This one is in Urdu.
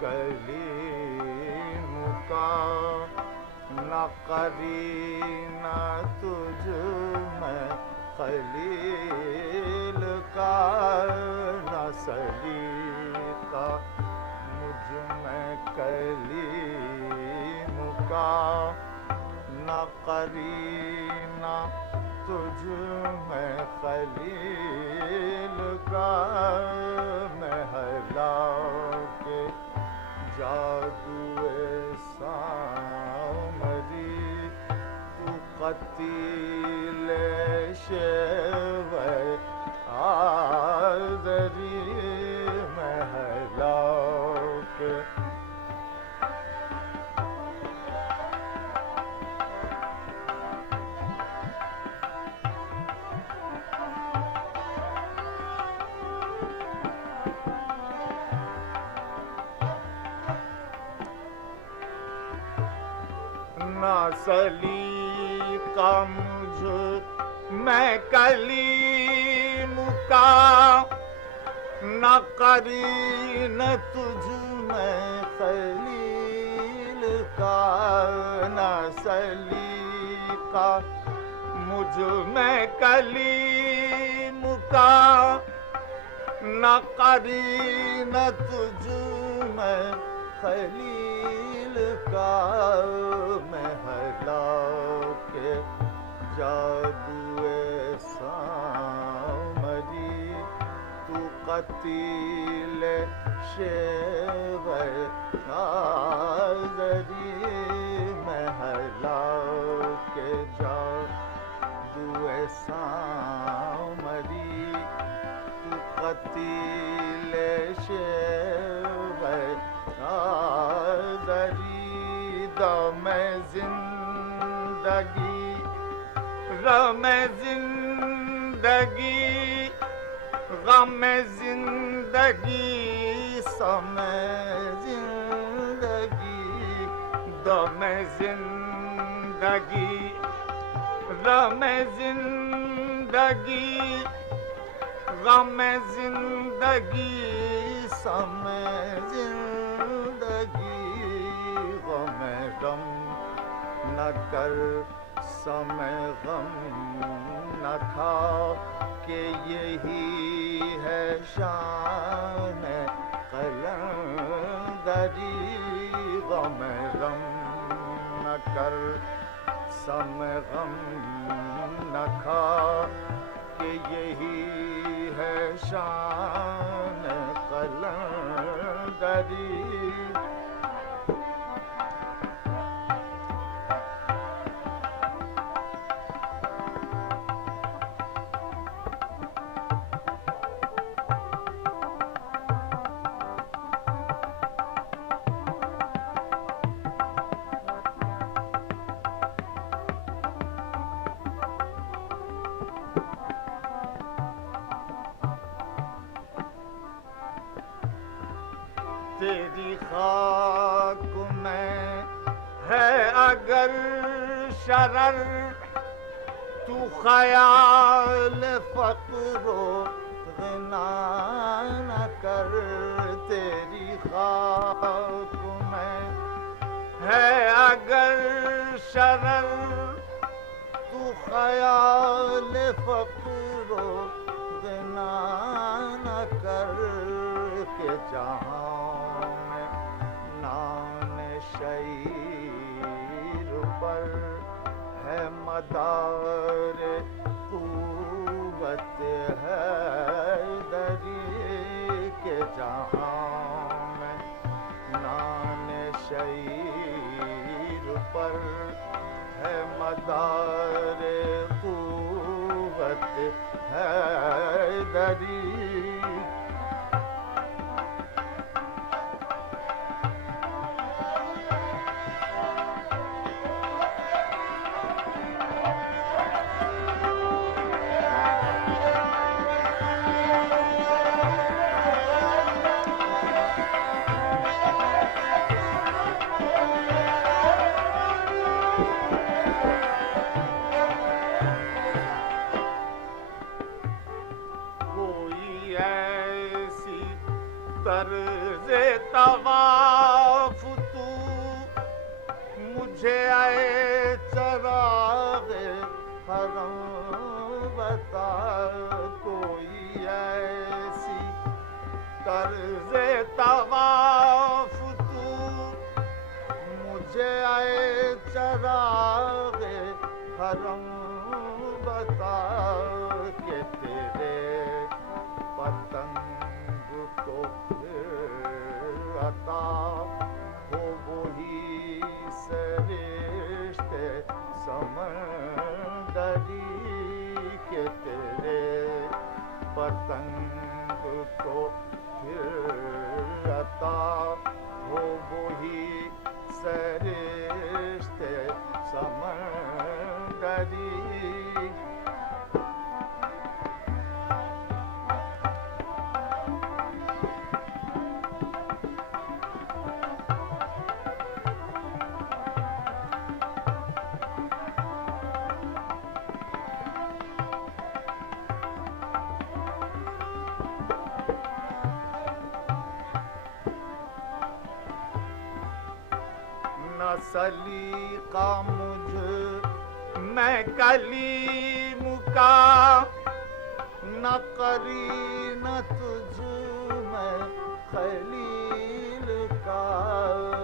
کلیم کا، نہ قرینہ تجھ میں خلیل کا، نہ سلیقہ مجھ میں کلیم کا، نہ قرینہ تجھ میں خلیل کا، میں ہلا کے جادو سامری، تو قتیل شیوہ آزری، میں ہلا کے نہ سلیقہ مجھ میں کلیم کا، نہ قرینہ تجھ میں خلیل کا، نہ سلیقہ مجھ میں کلیم کا، نہ قرینہ تجھ میں خلیل کا، میں ہلا کے جادو سامری، تو قتیل شیوہ آزری، میں ہلا کے جادو سامری، تو قتیل شیوہ آزری، دم زندگی رم زندگی، غم زندگی سم زندگی، دم زندگی رم زندگی، غم زندگی سم زندگی، غم غم نہ کر سم غم نہ کھا، کہ یہی ہے شان قلندری، غم غم نہ کر سم غم نہ کھا، کہ یہی ہے شان قلندری، تیری خاک میں ہے اگر شرر، تو خیال فقر و غنا نہ کر، تیری خاک میں ہے اگر شرر، تو خیال فقر و غنا نہ کر، کہ جہاں شعیر پر ہے مدار قوت حیدری، کہ جہاں میں نان شعیر پر ہے مدار قوت حیدری، طرز توا بتا کوئی ایسی طرز طواف تو مجھے اے چراغ حرم بتا کہ تیرے پتنگ کو پھر عطا ہو وہی سرشتے سمندری کہ تیرے پتنگ کو پھر عطا ہو وہی سرشتے سمندری نہ سلیقہ مجھ میں کلیم کا نہ قرین تجھ میں خلیل کا